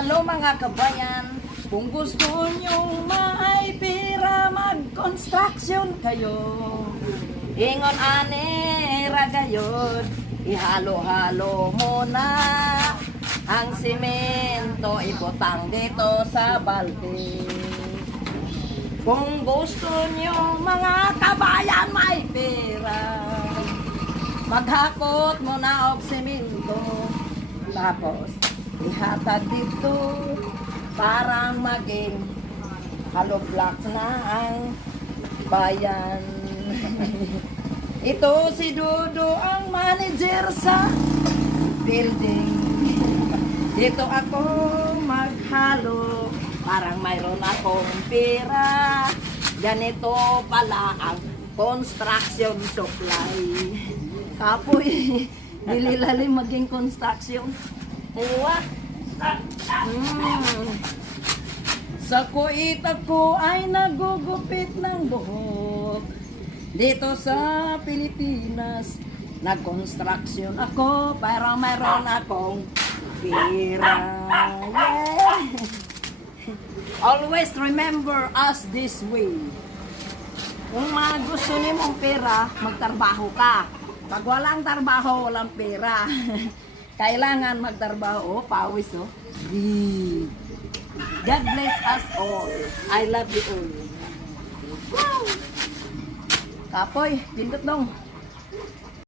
Hello mga kabayan, kung gusto nyong may pira, mag-construction kayo. Ingon ane ragayod, ihalo-halo mo na ang simento, ibutang dito sa balde. Kung gusto nyo mga kabayan may pera, maghakot mo na og simento, tapos ihatag dito para maging hollow blocks na ang bayan. Ito si Dudu ang manager sa building. Dito ako maghalo, parang mayroon akong pera. Ganito pala ang construction supply. Kapoy, nililalim maging construction. What? Sa kuita ko ay nagugupit ng buhok. Dito sa Pilipinas, nag-construction ako para mayroon akong pera. Yeah. Always remember us this way. Kung gusto niyo mong pera, magtrabaho ka. Pag walang trabaho, walang pera. Kailangan magtrabaho. Oh, pawis, oh. God bless us all. I love you all. Wow! Kapoy, pindot dong.